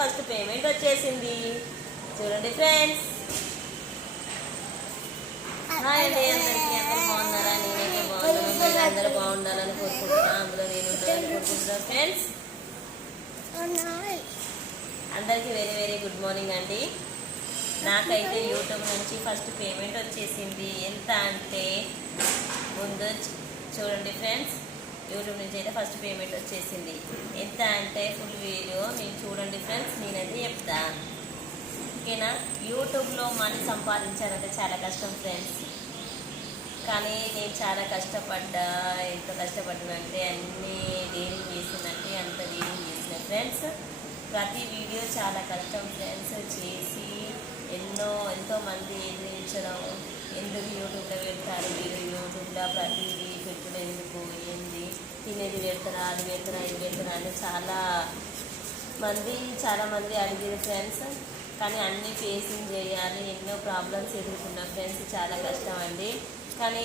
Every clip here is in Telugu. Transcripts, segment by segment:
ఫస్ట్ పేమెంట్ వచ్చేసింది. చూడండి ఫ్రెండ్స్. హాయ్ అండి అందరికీ అందరూ బాగున్నారా? నేనైతే బాగున్నాను. మీరు అందరూ బాగుండాలని కోరుకుంటున్నా. అందులో నేను ఉండాలని కోరుకుంటున్నా ఫ్రెండ్స్. అందరికీ వెరీ వెరీ గుడ్ మార్నింగ్ అండి. నాకైతే యూట్యూబ్ నుంచి ఫస్ట్ పేమెంట్ వచ్చేసింది. ఎంత అంటే ముందు చూడండి ఫ్రెండ్స్. యూట్యూబ్ నుంచి అయితే ఫస్ట్ పేమెంట్ వచ్చేసింది. ఎంత అంటే ఫుల్ వీడియో మీరు చూడండి ఫ్రెండ్స్ నేనైతే చెప్తా. ఓకేనా? యూట్యూబ్లో మనీ సంపాదించాలంటే చాలా కష్టం ఫ్రెండ్స్ కానీ నేను చాలా కష్టపడ్డా ఎంత కష్టపడ్డానంటే అన్ని డీలింగ్ చేసిందంటే అంత డీలింగ్ చేసిన ఫ్రెండ్స్ ప్రతి వీడియో చాలా కష్టం ఫ్రెండ్స్ చేసి ఎన్నో ఎంతోమంది ఎదిరించడం ఎందుకు యూట్యూబ్లో పెడతారు మీరు? యూట్యూబ్లో ప్రతి తినేది పెడతారా అది పెడతారా ఇది పెడతారా అని చాలా మంది చాలా మంది అడిగారు ఫ్రెండ్స్. కానీ అన్నీ ఫేసింగ్ చేయాలి ఎన్నో ప్రాబ్లమ్స్ ఎదుర్కొన్న. ఫ్రెండ్స్ చాలా కష్టం అండి. కానీ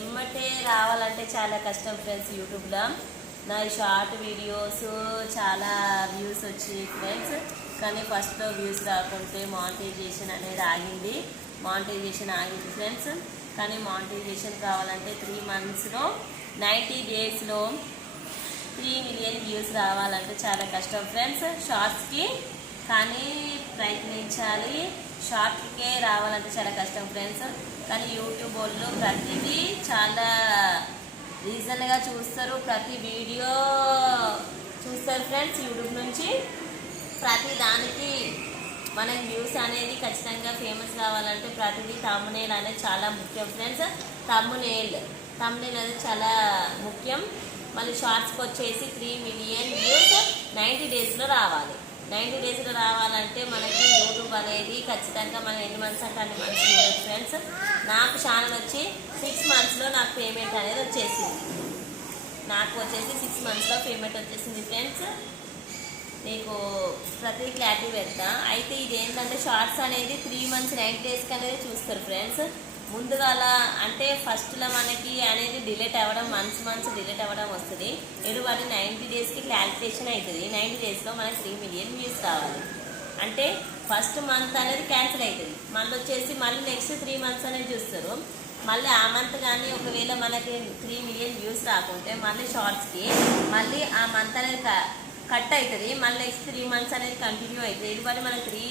ఎమ్మటే రావాలంటే చాలా కష్టం ఫ్రెండ్స్ యూట్యూబ్లో. నా షార్ట్ వీడియోస్ చాలా వ్యూస్ వచ్చాయి ఫ్రెండ్స్. కానీ ఫస్ట్లో వ్యూస్ రాకుంటే మానిటైజేషన్ అనేది ఆగింది. మానిటైజేషన్ ఆగింది ఫ్రెండ్స్. కానీ మానిటైజేషన్ కావాలంటే త్రీ మంత్స్లో నైంటీ డేస్లో త్రీ మిలియన్ వ్యూస్ రావాలంటే చాలా కష్టం. ఫ్రెండ్స్ షార్ట్స్కి కానీ ప్రయత్నించాలి. షార్ట్కే రావాలంటే చాలా కష్టం ఫ్రెండ్స్ కానీ యూట్యూబ్ వాళ్ళు ప్రతిదీ చాలా రీజన్గా చూస్తారు. ప్రతి వీడియో చూస్తారు ఫ్రెండ్స్ యూట్యూబ్ నుంచి ప్రతి దానికి మన వ్యూస్ అనేది ఖచ్చితంగా ఫేమస్ కావాలంటే ప్రతిదీ తమ్మునేల్ అనేది చాలా ముఖ్యం ఫ్రెండ్స్ తమ్మునేల్ తమ్మునేల్ అనేది చాలా ముఖ్యం. మళ్ళీ షార్ట్స్కి వచ్చేసి త్రీ మిలియన్ వ్యూస్ నైంటీ డేస్లో రావాలి. నైంటీ డేస్లో రావాలంటే మనకి యూట్యూబ్ అనేది ఖచ్చితంగా మనం ఎన్ని మంత్స్ అంటే అన్ని మంత్స్ చూడొచ్చు ఫ్రెండ్స్ నాకు ఛానల్ వచ్చి సిక్స్ మంత్స్లో నాకు పేమెంట్ అనేది వచ్చేసింది. నాకు వచ్చేసి సిక్స్ మంత్స్లో పేమెంట్ వచ్చేసింది ఫ్రెండ్స్ మీకు ప్రతి క్లారిటీ పెడతా. అయితే ఇది ఏంటంటే షార్ట్స్ అనేది త్రీ మంత్స్ నైంటీ డేస్కి అనేది చూస్తారు ఫ్రెండ్స్ ముందుగా అంటే ఫస్ట్లో మనకి అనేది డిలేట్ అవ్వడం మంత్స్ మంత్స్ డిలేట్ అవ్వడం వస్తుంది. ఎటువంటి నైంటీ డేస్కి క్లారిఫికేషన్ అవుతుంది నైంటీ డేస్లో మనకి త్రీ మిలియన్ వ్యూస్ రావాలి. అంటే ఫస్ట్ మంత్ అనేది క్యాన్సిల్ అవుతుంది మళ్ళీ వచ్చేసి మళ్ళీ నెక్స్ట్ త్రీ మంత్స్ అనేది చూస్తారు. మళ్ళీ ఆ మంత్ కానీ ఒకవేళ మనకి త్రీ మిలియన్ వ్యూస్ రాకుంటే మళ్ళీ షార్ట్స్కి మళ్ళీ ఆ మంత్ అనేది క- కట్ అవుతుంది మళ్ళీ నెక్స్ట్ త్రీ మంత్స్ అనేది కంటిన్యూ అవుతుంది ఎందుకంటే మనకి త్రీ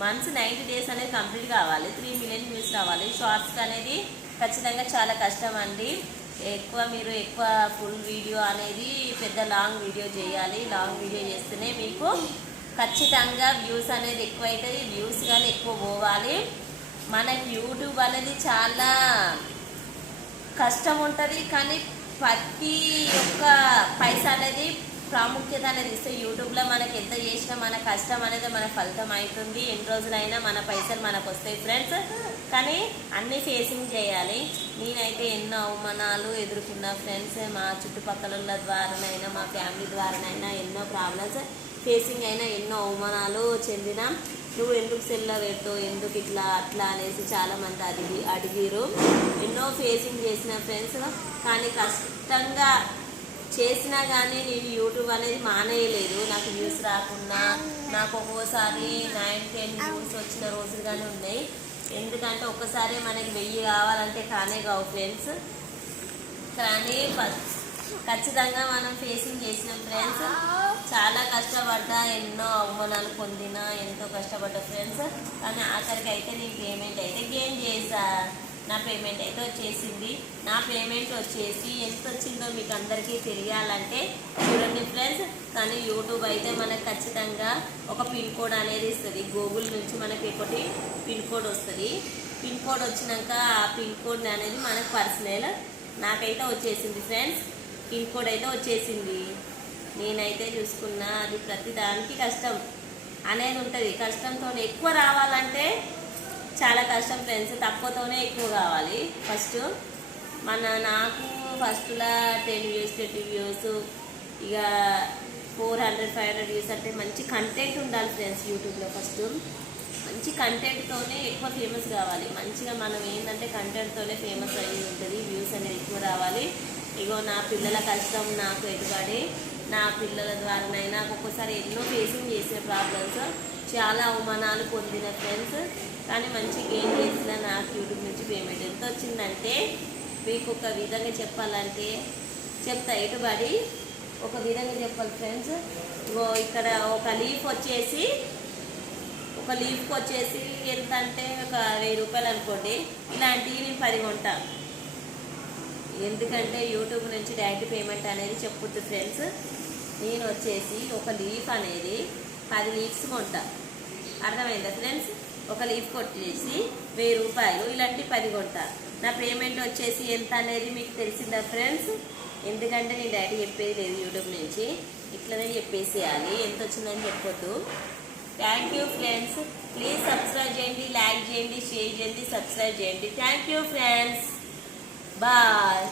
మంత్స్ నైంటీ డేస్ అనేది కంప్లీట్ కావాలి. త్రీ మిలియన్ వ్యూస్ రావాలి. షార్ట్స్ అనేది ఖచ్చితంగా చాలా కష్టం అండి. ఎక్కువ మీరు ఎక్కువ ఫుల్ వీడియో అనేది పెద్ద లాంగ్ వీడియో చేయాలి. లాంగ్ వీడియో చేస్తేనే మీకు ఖచ్చితంగా వ్యూస్ అనేది ఎక్కువ అవుతుంది వ్యూస్ కానీ ఎక్కువ పోవాలి. మనకి యూట్యూబ్ అనేది చాలా కష్టం ఉంటుంది. కానీ ప్రతి ఒక్క పైసా అనేది ప్రాముఖ్యత అనేది ఇస్తే యూట్యూబ్లో మనకి ఎంత చేసినా మన కష్టం అనేది మన ఫలితం అవుతుంది. ఎన్ని రోజులైనా మన పైసలు మనకు వస్తాయి ఫ్రెండ్స్. కానీ అన్నీ ఫేసింగ్ చేయాలి. నేనైతే ఎన్నో అవమానాలు ఎదుర్కొన్న ఫ్రెండ్స్. మా చుట్టుపక్కల ద్వారానైనా మా ఫ్యామిలీ ద్వారానైనా ఎన్నో ప్రాబ్లమ్స్ ఫేసింగ్ అయినా ఎన్నో అవమానాలు చెందిన నువ్వు ఎందుకు సెల్లో పెడతావు ఎందుకు ఇట్లా అట్లా అనేసి చాలామంది అడిగి అడిగిరు ఎన్నో ఫేసింగ్ చేసిన ఫ్రెండ్స్. కానీ కష్టంగా చేసినా కానీ నేను యూట్యూబ్ అనేది మానేయలేదు. నాకు న్యూస్ రాకుండా నాకు ఒక్కోసారి నైన్ టెన్ న్యూస్ వచ్చిన రోజులు కానీ ఉన్నాయి. ఎందుకంటే ఒక్కసారి మనకి వెయ్యి కావాలంటే కానే కావు ఫ్రెండ్స్. కానీ ఖచ్చితంగా మనం ఫేసింగ్ చేసిన ఫ్రెండ్స్. చాలా కష్టపడ్డా ఎన్నో అవమానాలు పొందిన ఎంతో కష్టపడ్డ ఫ్రెండ్స్. కానీ ఆఖరికి అయితే నేను పేమెంట్ అయితే గేమ్ చేసా నా పేమెంట్ అయితే వచ్చేసింది. నా పేమెంట్ వచ్చేసి ఎంత వచ్చిందో మీకు అందరికీ తెలియాలంటే చూడండి ఫ్రెండ్స్ కానీ యూట్యూబ్ అయితే మనకు ఖచ్చితంగా ఒక పిన్ కోడ్ అనేది ఇస్తుంది. గూగుల్ నుంచి మనకి ఒకటి పిన్ కోడ్ వస్తుంది. పిన్ కోడ్ వచ్చినాక ఆ పిన్ కోడ్ అనేది మనకు పర్సనల్ నాకైతే వచ్చేసింది ఫ్రెండ్స్ పిన్ కోడ్ అయితే వచ్చేసింది. నేనైతే చూసుకున్నా అది ప్రతి దానికి కష్టం అనేది ఉంటుంది. కష్టంతో ఎక్కువ రావాలంటే చాలా కష్టం ఫ్రెండ్స్ తక్కువతోనే ఎక్కువ కావాలి. ఫస్ట్ మన నాకు ఫస్ట్లో టెన్ వ్యూస్ ట్వంటీ వ్యూస్ ఇక four hundred five hundred views అంటే మంచి కంటెంట్ ఉండాలి ఫ్రెండ్స్ యూట్యూబ్లో ఫస్ట్. మంచి కంటెంట్తోనే ఎక్కువ ఫేమస్ కావాలి. మంచిగా మనం ఏంటంటే కంటెంట్తోనే ఫేమస్ అయ్యి ఉంటుంది వ్యూస్ అనేది ఎక్కువ రావాలి. ఇగో నా పిల్లల కష్టం నాకు ఎదుబడి నా పిల్లల ద్వారానైనా ఒక్కొక్కసారి ఎన్నో ఫేసింగ్ చేసిన ప్రాబ్లమ్స్ చాలా అవమానాలు పొందిన ఫ్రెండ్స్. కానీ మంచి గేమ్ చేసిన నాకు యూట్యూబ్ నుంచి పేమెంట్ ఎంత వచ్చిందంటే మీకు ఒక విధంగా చెప్పాలంటే చెప్తా ఎటుబడి ఒక విధంగా చెప్పాలి ఫ్రెండ్స్ ఇక్కడ ఒక లీఫ్ వచ్చేసి ఒక లీఫ్కి వచ్చేసి ఎంత అంటే ఒక వెయ్యి రూపాయలు అనుకోండి ఇలాంటివి నేను పది కొంటా. ఎందుకంటే యూట్యూబ్ నుంచి డైరెక్ట్ పేమెంట్ అనేది చెప్పుద్ది ఫ్రెండ్స్ నేను వచ్చేసి ఒక లీఫ్ అనేది పది లీఫ్స్ కొంటా. అర్థమైందా ఫ్రెండ్స్ ఒక లీఫ్ కొట్టేసి వెయ్యి రూపాయలు ఇలాంటి పది కొడతా. నా పేమెంట్ వచ్చేసి ఎంత అనేది మీకు తెలిసిందా ఫ్రెండ్స్? ఎందుకంటే నేను డైరెక్ట్ చెప్పేది లేదు యూట్యూబ్ నుంచి. ఇట్లనే చెప్పేసేయాలి. ఎంత వచ్చిందని చెప్పొద్దు. Thank you friends please subscribe చేయండి లైక్ చేయండి షేర్ చేయండి సబ్స్క్రైబ్ చేయండి. Thank you friends bye